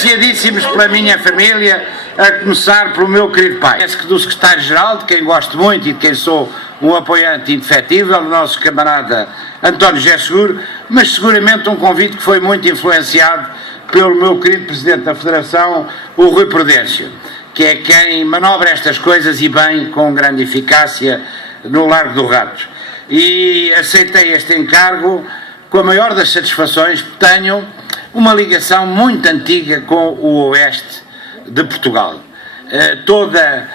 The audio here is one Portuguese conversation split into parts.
apreciadíssimos pela minha família, a começar pelo meu querido pai. Parece que do secretário-geral, de quem gosto muito e de quem sou um apoiante indefetível, o nosso camarada António José Seguro, mas seguramente um convite que foi muito influenciado pelo meu querido Presidente da Federação, o Rui Prudêncio, que é quem manobra estas coisas e bem, com grande eficácia, no Largo do Rato. E aceitei este encargo com a maior das satisfações, porque tenho uma ligação muito antiga com o Oeste de Portugal. Toda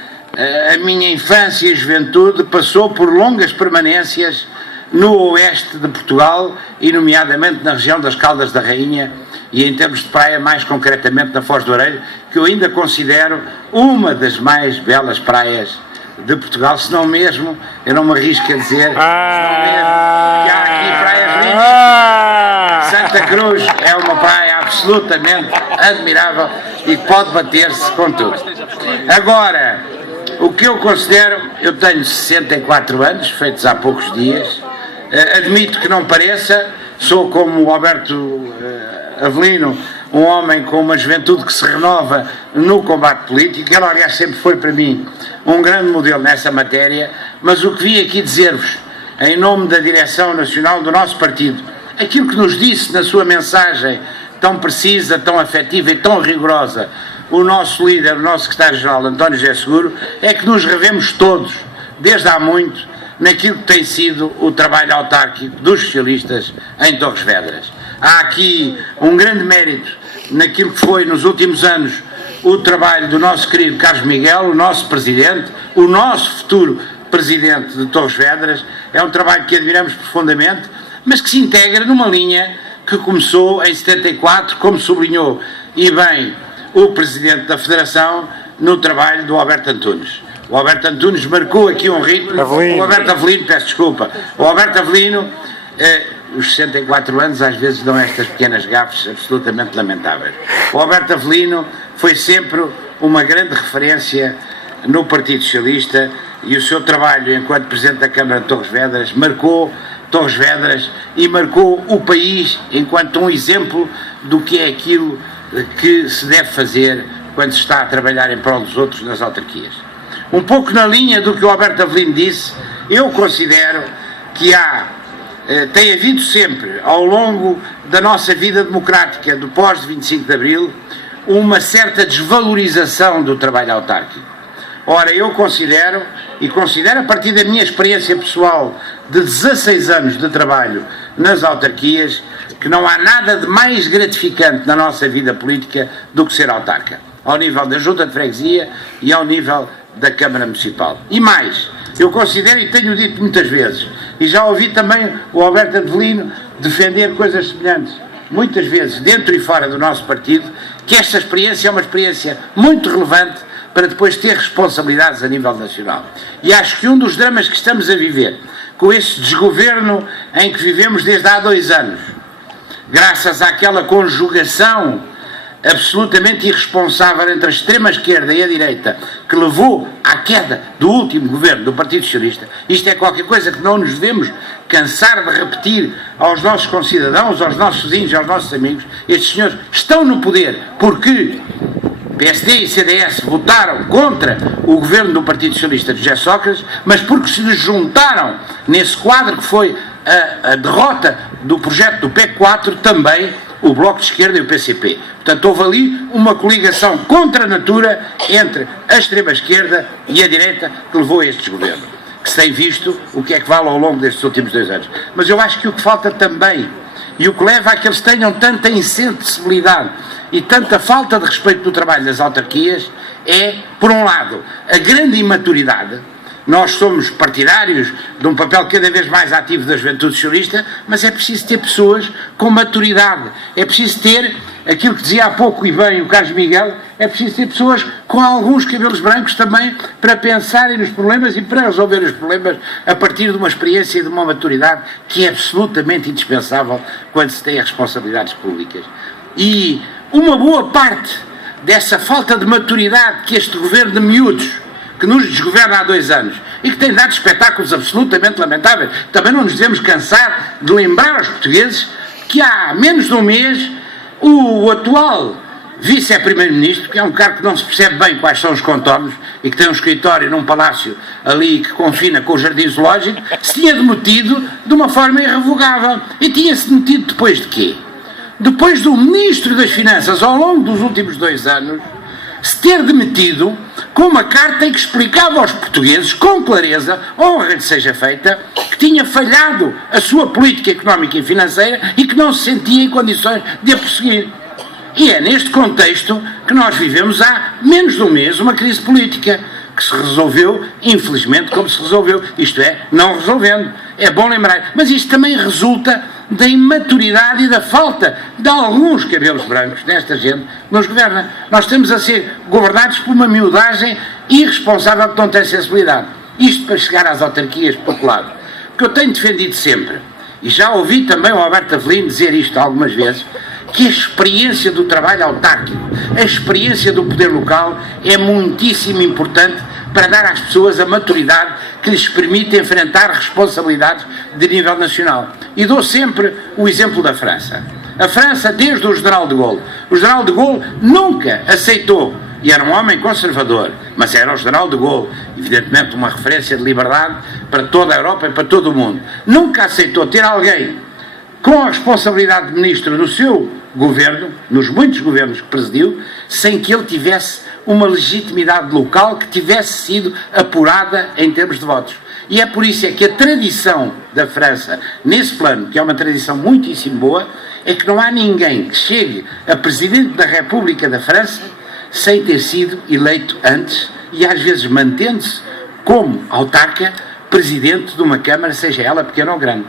a minha infância e juventude passou por longas permanências no Oeste de Portugal e nomeadamente na região das Caldas da Rainha e em termos de praia, mais concretamente na Foz do Areiro, que eu ainda considero uma das mais belas praias de Portugal, se não mesmo, eu não me arrisco a dizer, se não mesmo, que há aqui praias lindas. Santa Cruz é uma praia absolutamente admirável e que pode bater-se com tudo. Agora, o que eu considero, eu tenho 64 anos, feitos há poucos dias, admito que não pareça, sou como o Alberto Avelino, um homem com uma juventude que se renova no combate político. Ele, aliás, sempre foi para mim um grande modelo nessa matéria, mas o que vim aqui dizer-vos, em nome da direção nacional do nosso partido, aquilo que nos disse na sua mensagem tão precisa, tão afetiva e tão rigorosa, o nosso líder, o nosso secretário-geral, António José Seguro, é que nos revemos todos, desde há muito, naquilo que tem sido o trabalho autárquico dos socialistas em Torres Vedras. Há aqui um grande mérito naquilo que foi, nos últimos anos, o trabalho do nosso querido Carlos Miguel, o nosso presidente, o nosso futuro presidente de Torres Vedras. É um trabalho que admiramos profundamente, mas que se integra numa linha que começou em 74, como sublinhou e bem o presidente da Federação, no trabalho do Alberto Antunes. O Alberto Antunes marcou aqui um ritmo. O Alberto Avelino, peço desculpa. O Alberto Avelino, os 64 anos às vezes dão estas pequenas gafes absolutamente lamentáveis. O Alberto Avelino foi sempre uma grande referência no Partido Socialista e o seu trabalho enquanto Presidente da Câmara de Torres Vedras marcou Torres Vedras e marcou o país enquanto um exemplo do que é aquilo que se deve fazer quando se está a trabalhar em prol dos outros nas autarquias. Um pouco na linha do que o Alberto Avelino disse, eu considero que tem havido sempre, ao longo da nossa vida democrática, do pós-25 de Abril, uma certa desvalorização do trabalho autárquico. Ora, eu considero, e considero a partir da minha experiência pessoal de 16 anos de trabalho nas autarquias, que não há nada de mais gratificante na nossa vida política do que ser autarca, ao nível da Junta de Freguesia e ao nível da Câmara Municipal. E mais, eu considero, e tenho dito muitas vezes, e já ouvi também o Alberto Avelino defender coisas semelhantes, muitas vezes dentro e fora do nosso partido, que esta experiência é uma experiência muito relevante para depois ter responsabilidades a nível nacional. E acho que um dos dramas que estamos a viver, com este desgoverno em que vivemos desde há 2 anos, graças àquela conjugação absolutamente irresponsável entre a extrema-esquerda e a direita, que levou à queda do último governo do Partido Socialista, isto é qualquer coisa que não nos devemos cansar de repetir aos nossos concidadãos, aos nossos vizinhos, aos nossos amigos. Estes senhores estão no poder porque PSD e CDS votaram contra o governo do Partido Socialista de José Sócrates, mas porque se lhes juntaram nesse quadro que foi a derrota do projeto do PEC 4, também o Bloco de Esquerda e o PCP. Portanto, houve ali uma coligação contra a natura entre a extrema-esquerda e a direita que levou a este governo, que se tem visto o que é que vale ao longo destes últimos 2 anos. Mas eu acho que o que falta também, e o que leva a que eles tenham tanta insensibilidade e tanta falta de respeito do trabalho das autarquias, é, por um lado, a grande imaturidade. Nós somos partidários de um papel cada vez mais ativo da juventude socialista, mas é preciso ter pessoas com maturidade, é preciso ter aquilo que dizia há pouco e bem o Carlos Miguel, é preciso ter pessoas com alguns cabelos brancos também para pensarem nos problemas e para resolver os problemas a partir de uma experiência e de uma maturidade que é absolutamente indispensável quando se tem as responsabilidades públicas. E uma boa parte dessa falta de maturidade que este governo de miúdos, que nos desgoverna há 2 anos e que tem dado espetáculos absolutamente lamentáveis. Também não nos devemos cansar de lembrar aos portugueses que há menos de um mês o atual vice-primeiro-ministro, que é um cargo que não se percebe bem quais são os contornos e que tem um escritório num palácio ali que confina com o jardim zoológico, se tinha demitido de uma forma irrevogável. E tinha-se demitido depois de quê? Depois do Ministro das Finanças, ao longo dos últimos 2 anos, se ter demitido com uma carta em que explicava aos portugueses, com clareza, honra lhe seja feita, que tinha falhado a sua política económica e financeira e que não se sentia em condições de a prosseguir. E é neste contexto que nós vivemos há menos de um mês uma crise política que se resolveu, infelizmente, como se resolveu, isto é, não resolvendo. É bom lembrar, mas isto também resulta da imaturidade e da falta de alguns cabelos brancos desta gente que nos governa. Nós estamos a ser governados por uma miudagem irresponsável que não tem sensibilidade. Isto para chegar às autarquias populares. O que eu tenho defendido sempre, e já ouvi também o Alberto Avelino dizer isto algumas vezes, que a experiência do trabalho autárquico, a experiência do poder local é muitíssimo importante para dar às pessoas a maturidade que lhes permite enfrentar responsabilidades de nível nacional. E dou sempre o exemplo da França. A França, desde o General de Gaulle, o General de Gaulle nunca aceitou, e era um homem conservador, mas era o General de Gaulle, evidentemente uma referência de liberdade para toda a Europa e para todo o mundo, nunca aceitou ter alguém com a responsabilidade de ministro no seu governo, nos muitos governos que presidiu, sem que ele tivesse uma legitimidade local que tivesse sido apurada em termos de votos. E é por isso que a tradição da França, nesse plano, que é uma tradição muitíssimo boa, é que não há ninguém que chegue a Presidente da República da França sem ter sido eleito antes e às vezes mantendo-se como autarca, Presidente de uma Câmara, seja ela pequena ou grande.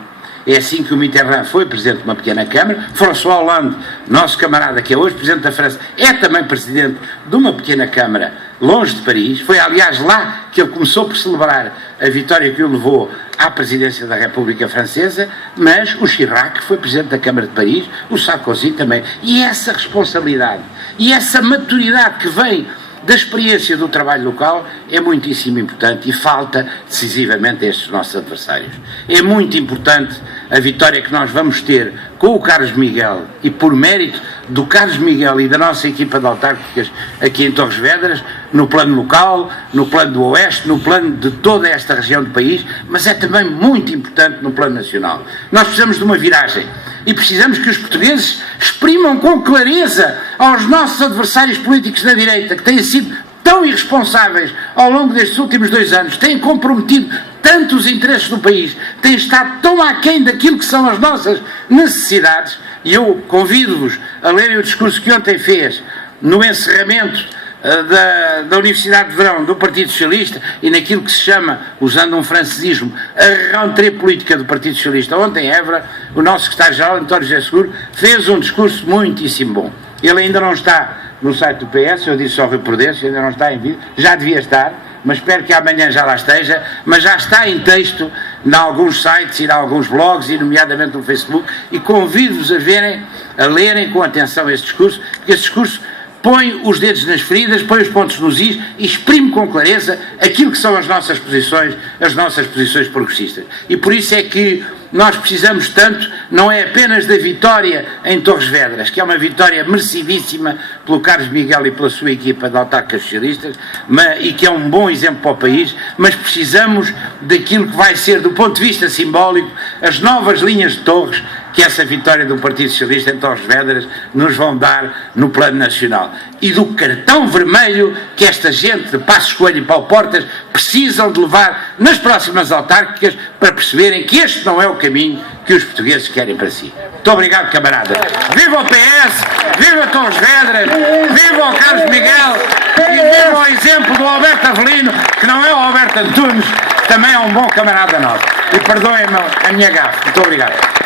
É assim que o Mitterrand foi Presidente de uma pequena Câmara, François Hollande, nosso camarada que é hoje Presidente da França, é também Presidente de uma pequena Câmara longe de Paris. Foi aliás lá que ele começou por celebrar a vitória que o levou à Presidência da República Francesa, mas o Chirac foi Presidente da Câmara de Paris, o Sarkozy também. E essa responsabilidade e essa maturidade que vem da experiência do trabalho local é muitíssimo importante e falta decisivamente a estes nossos adversários. É muito importante a vitória que nós vamos ter com o Carlos Miguel e por mérito do Carlos Miguel e da nossa equipa de autárquicas aqui em Torres Vedras, no plano local, no plano do Oeste, no plano de toda esta região do país, mas é também muito importante no plano nacional. Nós precisamos de uma viragem e precisamos que os portugueses exprimam com clareza aos nossos adversários políticos da direita, que têm sido tão irresponsáveis ao longo destes últimos 2 anos, têm comprometido tanto os interesses do país, têm estado tão aquém daquilo que são as nossas necessidades, e eu convido-vos a lerem o discurso que ontem fez no encerramento da Universidade de Verão do Partido Socialista e naquilo que se chama, usando um francesismo, a rentrée política do Partido Socialista. Ontem, em Évora, o nosso secretário-geral, António José Seguro, fez um discurso muitíssimo bom. Ele ainda não está no site do PS, eu disse ao Rio Prudêncio, ainda não está em vídeo, já devia estar, mas espero que amanhã já lá esteja, mas já está em texto em alguns sites e em alguns blogs, e nomeadamente no Facebook, e convido-vos a lerem com atenção esse discurso, porque esse discurso põe os dedos nas feridas, põe os pontos nos is e exprime com clareza aquilo que são as nossas posições progressistas. E por isso é que nós precisamos tanto, não é apenas da vitória em Torres Vedras, que é uma vitória merecidíssima pelo Carlos Miguel e pela sua equipa de autarcas socialistas, e que é um bom exemplo para o país, mas precisamos daquilo que vai ser, do ponto de vista simbólico, as novas linhas de Torres, que essa vitória do Partido Socialista em Torres Vedras nos vão dar no plano nacional. E do cartão vermelho que esta gente de Passos Coelho e Paulo Portas precisam de levar nas próximas autárquicas para perceberem que este não é o caminho que os portugueses querem para si. Muito obrigado, camarada. Viva o PS, viva Torres Vedras, viva o Carlos Miguel e viva o exemplo do Alberto Avelino, que não é o Alberto Antunes, que também é um bom camarada nosso. E perdoem-me a minha gafe. Muito obrigado.